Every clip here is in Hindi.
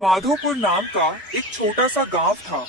माधोपुर नाम का एक छोटा सा गांव था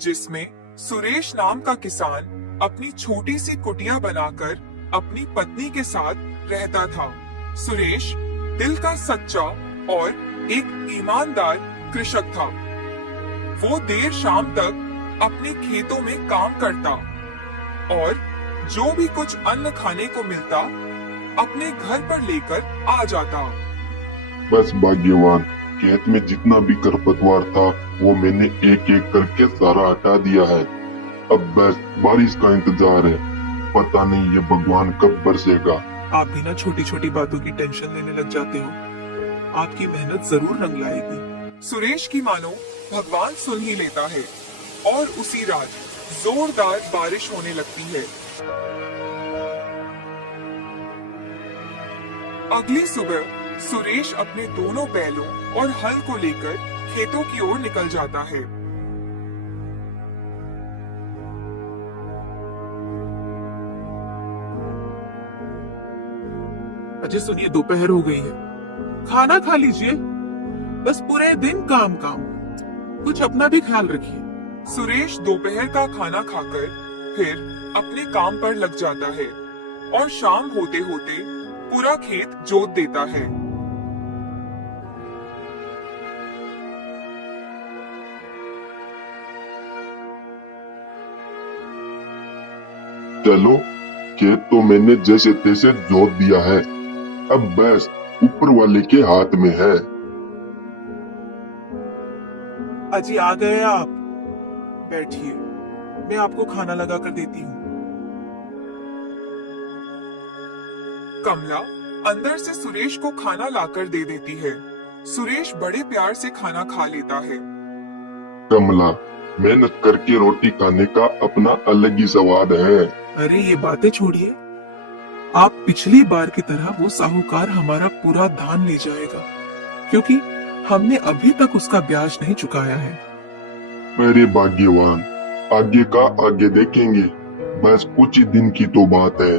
जिसमें सुरेश नाम का किसान अपनी छोटी सी कुटिया बनाकर अपनी पत्नी के साथ रहता था। सुरेश दिल का सच्चा और एक ईमानदार कृषक था। वो देर शाम तक अपने खेतों में काम करता और जो भी कुछ अन्न खाने को मिलता अपने घर पर लेकर आ जाता। बस भाग्यवान, खेत में जितना भी खरपतवार था वो मैंने एक एक करके सारा हटा दिया है। अब बस बारिश का इंतजार है। पता नहीं ये भगवान कब बरसेगा। आप भी ना छोटी छोटी बातों की टेंशन लेने लग जाते हो। आपकी मेहनत जरूर रंग लाएगी। सुरेश की मानो भगवान सुन ही लेता है और उसी रात जोरदार बारिश होने लगती है। अगली सुबह सुरेश अपने दोनों बैलों और हल को लेकर खेतों की ओर निकल जाता है। अजय सुनिए, दोपहर हो गई है, खाना खा लीजिए। बस पूरे दिन काम काम, कुछ अपना भी ख्याल रखिए। सुरेश दोपहर का खाना खाकर फिर अपने काम पर लग जाता है और शाम होते होते पूरा खेत जोत देता है। चलो, खेत तो मैंने जैसे तैसे जोत दिया है। अब बस ऊपर वाले के हाथ में है। अजी आ गए आप, बैठिए, मैं आपको खाना लगा कर देती हूँ। कमला अंदर से सुरेश को खाना लाकर दे देती है। सुरेश बड़े प्यार से खाना खा लेता है। कमला, मेहनत करके रोटी खाने का अपना अलग ही स्वाद है। अरे ये बातें छोड़िए, आप पिछली बार की तरह वो साहूकार हमारा पूरा धान ले जाएगा, क्योंकि हमने अभी तक उसका ब्याज नहीं चुकाया है। मेरे भाग्यवान, आगे का आगे देखेंगे। बस कुछ ही दिन की तो बात है,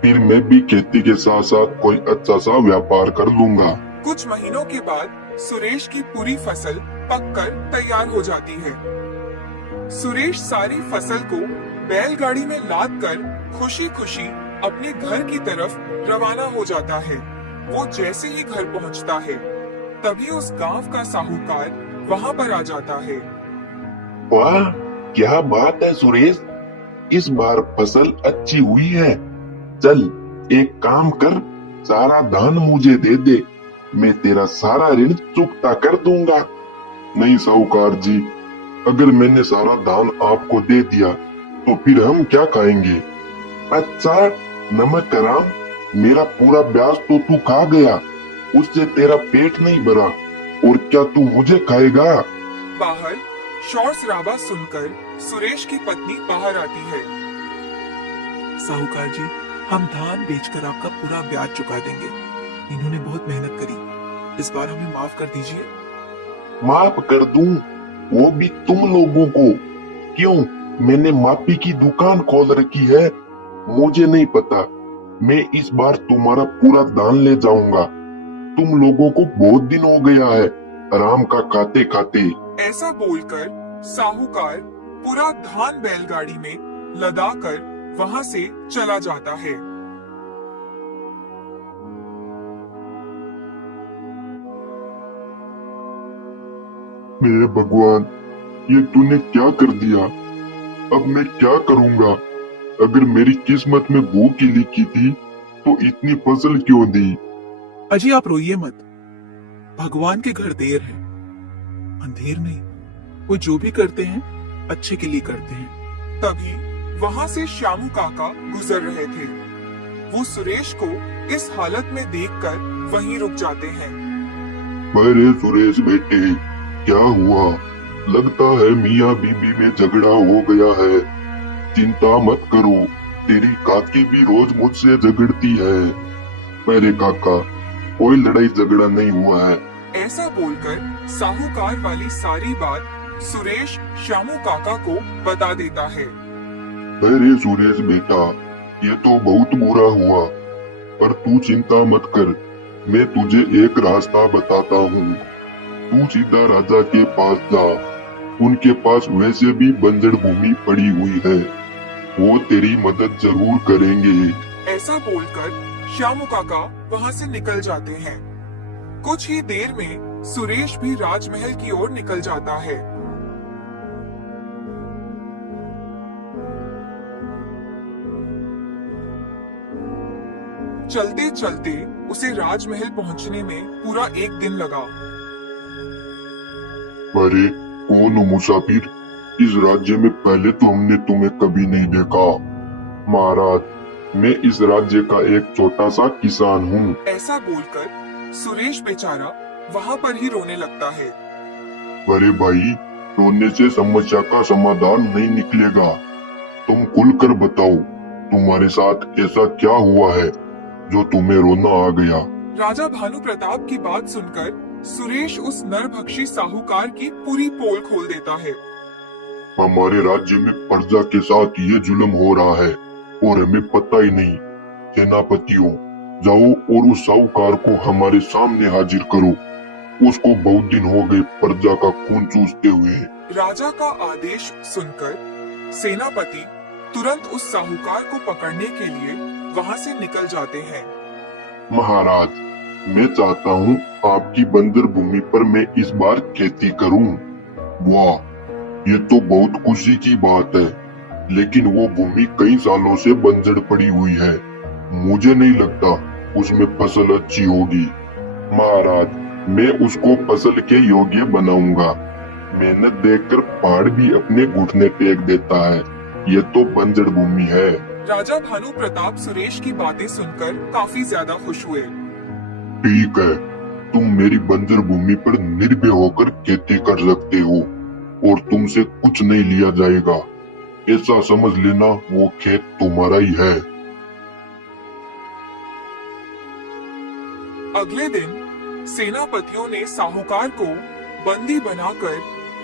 फिर मैं भी खेती के साथ साथ कोई अच्छा सा व्यापार कर लूंगा। कुछ महीनों के बाद सुरेश की पूरी फसल पककर तैयार हो जाती है। सुरेश सारी फसल को बैलगाड़ी में लाद कर खुशी खुशी अपने घर की तरफ रवाना हो जाता है। वो जैसे ही घर पहुंचता है तभी उस गांव का साहूकार वहां पर आ जाता है। वाह, क्या बात है सुरेश, इस बार फसल अच्छी हुई है। चल एक काम कर, सारा धान मुझे दे दे, मैं तेरा सारा ऋण चुकता कर दूंगा। नहीं साहूकार जी, अगर मैंने सारा धान आपको दे दिया तो फिर हम क्या खाएंगे? अच्छा नमक हराम, मेरा पूरा ब्याज तो तू खा गया, उससे तेरा पेट नहीं भरा, और क्या तू मुझे खाएगा? बाहर शोर शराबा सुनकर सुरेश की पत्नी बाहर आती है। साहूकार जी, हम धान बेचकर आपका पूरा ब्याज चुका देंगे। इन्होंने बहुत मेहनत करी, इस बार हमें माफ कर दीजिए। माफ कर दूं, वो भी तुम लोगों को? क्यों, मैंने माफी की दुकान खोल रखी है? मुझे नहीं पता। मैं इस बार तुम्हारा पूरा धान ले जाऊंगा। तुम लोगों को बहुत दिन हो गया है आराम का खाते खाते। ऐसा बोलकर साहूकार पूरा धान बैलगाड़ी में लदाकर वहां से चला जाता है। मेरे भगवान, ये तूने क्या कर दिया? अब मैं क्या करूंगा? अगर मेरी किस्मत में भूख ही लिखी थी तो इतनी फसल क्यों दी? अजी आप रोइए मत, भगवान के घर देर है, अंधेर नहीं। वो जो भी करते हैं अच्छे के लिए करते हैं। तभी वहां से श्यामू काका गुजर रहे थे। वो सुरेश को इस हालत में देखकर वहीं रुक जाते हैं। मेरे सुरेश बेटे, क्या हुआ? लगता है मियाँ बीबी में झगड़ा हो गया है। चिंता मत करो, तेरी काकी भी रोज मुझसे झगड़ती है। मेरे काका, कोई लड़ाई झगड़ा नहीं हुआ है। ऐसा बोलकर साहूकार वाली सारी बात सुरेश श्यामू काका को बता देता है। अरे सुरेश बेटा, ये तो बहुत बुरा हुआ, पर तू चिंता मत कर, मैं तुझे एक रास्ता बताता हूँ। तू सीधा राजा के पास जा। उनके पास वैसे भी बंजर भूमि पड़ी हुई है, वो तेरी मदद जरूर करेंगे। ऐसा बोलकर श्यामू काका वहाँ से निकल जाते हैं। कुछ ही देर में सुरेश भी राजमहल की ओर निकल जाता है। चलते चलते उसे राजमहल पहुंचने में पूरा एक दिन लगा। अरे कौन हो मुसाफिर? इस राज्य में पहले तो हमने तुम्हें कभी नहीं देखा। महाराज, मैं इस राज्य का एक छोटा सा किसान हूँ। ऐसा बोलकर सुरेश बेचारा वहाँ पर ही रोने लगता है। अरे भाई, रोने से समस्या का समाधान नहीं निकलेगा। तुम खुलकर बताओ, तुम्हारे साथ ऐसा क्या हुआ है जो तुम्हें रोना आ गया? राजा भानु प्रताप की बात सुनकर सुरेश उस नरभक्षी साहूकार की पूरी पोल खोल देता है। हमारे राज्य में प्रजा के साथ ये जुल्म हो रहा है और हमें पता ही नहीं। सेनापतियों, जाओ और उस साहूकार को हमारे सामने हाजिर करो। उसको बहुत दिन हो गए प्रजा का खून चूसते हुए। राजा का आदेश सुनकर सेनापति तुरंत उस साहूकार को पकड़ने के लिए वहाँ से निकल जाते हैं। महाराज, मैं चाहता हूँ आपकी बंजर भूमि पर मैं इस बार खेती करूँ। वाह, ये तो बहुत खुशी की बात है, लेकिन वो भूमि कई सालों से बंजर पड़ी हुई है। मुझे नहीं लगता उसमें फसल अच्छी होगी। महाराज, मैं उसको फसल के योग्य बनाऊंगा। मेहनत देखकर पहाड़ भी अपने घुटने टेक देता है। ये तो बंजर भूमि है। राजा भानु प्रताप सुरेश की बातें सुनकर काफी ज्यादा खुश हुए। ठीक है, तुम मेरी बंजर भूमि पर निर्भय होकर खेती कर सकते हो और तुमसे कुछ नहीं लिया जाएगा। ऐसा समझ लेना, वो खेत तुम्हारा ही है। अगले दिन सेनापतियों ने साहूकार को बंदी बनाकर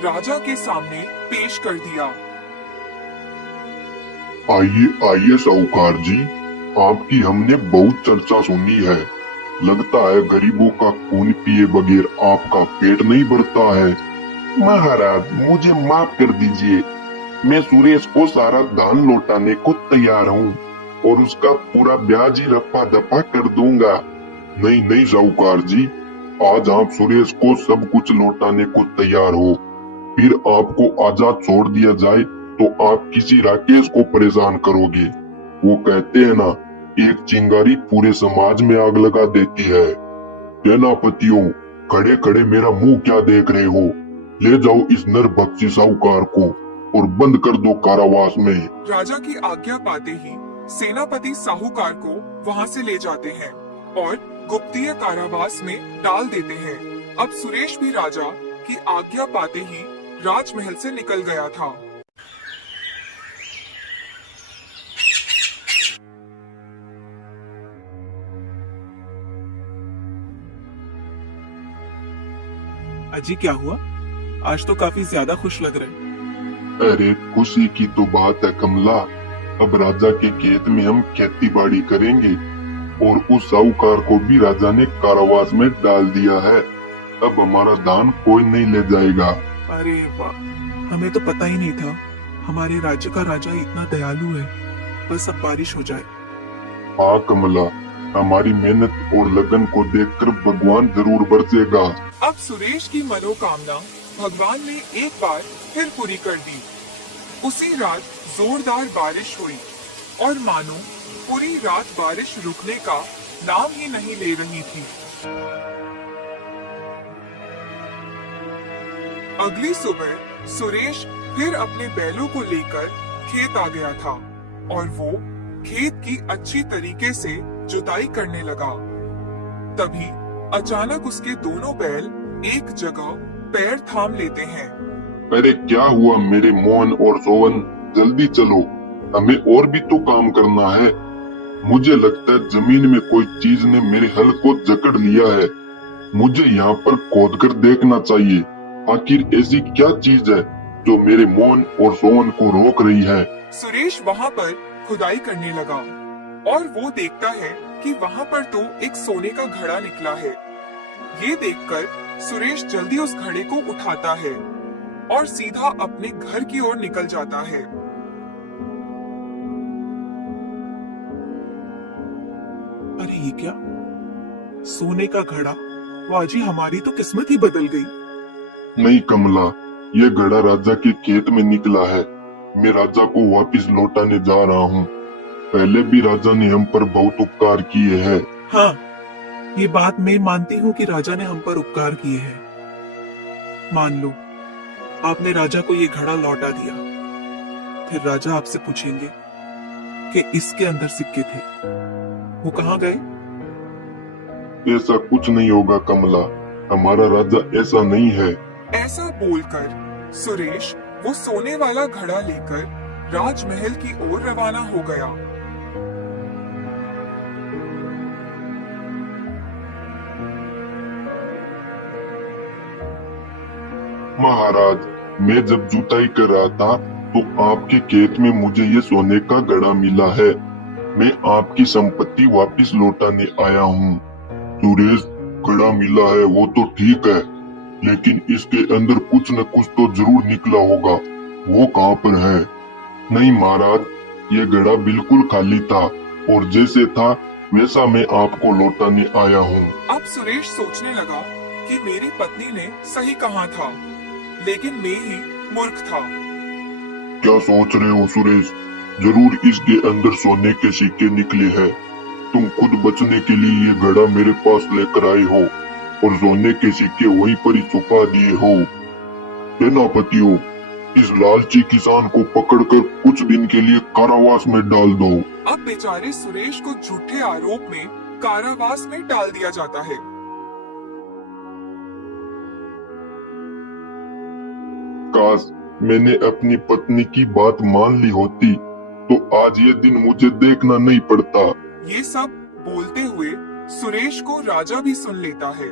राजा के सामने पेश कर दिया। आइए आइए साहूकार जी, आपकी हमने बहुत चर्चा सुनी है। लगता है गरीबों का खून पिए बगैर आपका पेट नहीं भरता है। महाराज, मुझे माफ कर दीजिए। मैं सुरेश को सारा दान लौटाने को तैयार हूँ और उसका पूरा ब्याज ही रफा दफा कर दूंगा। नहीं नहीं साहूकार जी, आज आप सुरेश को सब कुछ लौटाने को तैयार हो, फिर आपको आजाद छोड़ दिया जाए तो आप किसी राकेश को परेशान करोगे। वो कहते हैं ना, एक चिंगारी पूरे समाज में आग लगा देती है। सेनापतियों, खड़े खड़े मेरा मुंह क्या देख रहे हो? ले जाओ इस नरभक्षी साहूकार को और बंद कर दो कारावास में। राजा की आज्ञा पाते ही सेनापति साहूकार को वहाँ से ले जाते हैं और गुप्तीय कारावास में डाल देते हैं। अब सुरेश भी राजा की आज्ञा पाते ही राजमहल से निकल गया था। अजी, क्या हुआ? आज तो काफी ज्यादा खुश लग रहे। अरे खुशी की तो बात है कमला। अब राजा के खेत में हम खेती बाड़ी करेंगे और उस साहूकार को भी राजा ने कारावास में डाल दिया है। अब हमारा दान कोई नहीं ले जाएगा। अरे वाह, हमें तो पता ही नहीं था हमारे राज्य का राजा इतना दयालु है। बस अब बारिश हो जाए। हाँ कमला, हमारी मेहनत और लगन को देखकर भगवान जरूर बरसेगा। अब सुरेश की मनोकामना भगवान ने एक बार फिर पूरी कर दी। उसी रात जोरदार बारिश हुई और मानो पूरी रात बारिश रुकने का नाम ही नहीं ले रही थी। अगली सुबह सुरेश फिर अपने बैलों को लेकर खेत आ गया था और वो खेत की अच्छी तरीके से जुताई करने लगा। तभी अचानक उसके दोनों बैल एक जगह पैर थाम लेते हैं। अरे क्या हुआ मेरे मोहन और सोवन? जल्दी चलो, हमें और भी तो काम करना है। मुझे लगता है जमीन में कोई चीज ने मेरे हल को जकड़ लिया है। मुझे यहाँ पर खोद कर देखना चाहिए। आखिर ऐसी क्या चीज है जो मेरे मोहन और सोवन को रोक रही है? सुरेश वहाँ पर खुदाई करने लगा और वो देखता है कि वहाँ पर तो एक सोने का घड़ा निकला है। ये देखकर सुरेश जल्दी उस घड़े को उठाता है और सीधा अपने घर की ओर निकल जाता है। अरे ये क्या, सोने का घड़ा? वाह जी, हमारी तो किस्मत ही बदल गई। नहीं कमला, ये घड़ा राजा के खेत में निकला है। मैं राजा को वापस लौटाने जा रहा हूँ। पहले भी राजा ने हम पर बहुत उपकार किए हैं। हाँ, ये बात मैं मानती हूँ कि राजा ने हम पर उपकार किए हैं। मान लो, आपने राजा को ये घड़ा लौटा दिया, फिर राजा आपसे पूछेंगे कि इसके अंदर सिक्के थे, वो कहाँ गए? ऐसा कुछ नहीं होगा कमला, हमारा राजा ऐसा नहीं है। ऐसा बोलकर सुरेश वो सोने वाला घड़ा लेकर राजमहल की ओर रवाना हो गया। महाराज, मैं जब जुताई कर रहा था तो आपके खेत में मुझे ये सोने का घड़ा मिला है। मैं आपकी संपत्ति वापस लौटाने आया हूँ। सुरेश, घड़ा मिला है वो तो ठीक है, लेकिन इसके अंदर कुछ न कुछ तो जरूर निकला होगा। वो कहाँ पर है? नहीं महाराज, ये घड़ा बिल्कुल खाली था और जैसे था वैसा मैं आपको लौटाने आया हूँ। अब सुरेश सोचने लगा कि मेरी पत्नी ने सही कहा था, लेकिन मैं ही मूर्ख था। क्या सोच रहे हो सुरेश? जरूर इसके अंदर सोने के सिक्के निकले हैं। तुम खुद बचने के लिए ये घड़ा मेरे पास लेकर आए हो और सोने के सिक्के वहीं पर ही छुपा दिए हो। सेनापतियों, इस लालची किसान को पकड़कर कुछ दिन के लिए कारावास में डाल दो। अब बेचारे सुरेश को झूठे आरोप में कारावास में डाल दिया जाता है। काश मैंने अपनी पत्नी की बात मान ली होती तो आज ये दिन मुझे देखना नहीं पड़ता। ये सब बोलते हुए सुरेश को राजा भी सुन लेता है।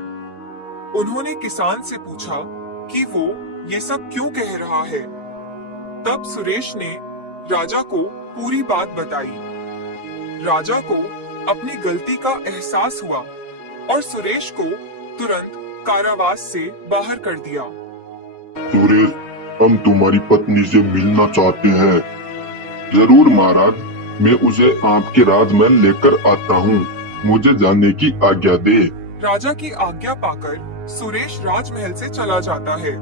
उन्होंने किसान से पूछा कि वो ये सब क्यों कह रहा है। तब सुरेश ने राजा को पूरी बात बताई। राजा को अपनी गलती का एहसास हुआ और सुरेश को तुरंत कारावास से बाहर कर दिया। सुरेश, हम तुम्हारी पत्नी से मिलना चाहते हैं। जरूर महाराज, मैं उसे आपके राजमहल लेकर आता हूँ। मुझे जाने की आज्ञा दे। राजा की आज्ञा पाकर सुरेश राजमहल से चला जाता है।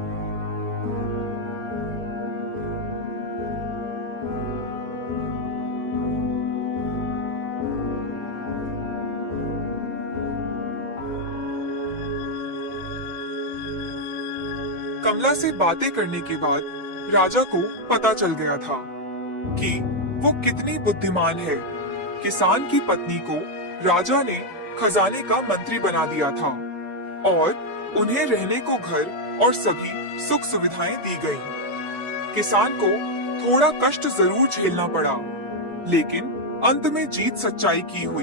कमला से बातें करने के बाद राजा को पता चल गया था कि वो कितनी बुद्धिमान है। किसान की पत्नी को राजा ने खजाने का मंत्री बना दिया था और उन्हें रहने को घर और सभी सुख सुविधाएं दी गईं। किसान को थोड़ा कष्ट जरूर झेलना पड़ा, लेकिन अंत में जीत सच्चाई की हुई।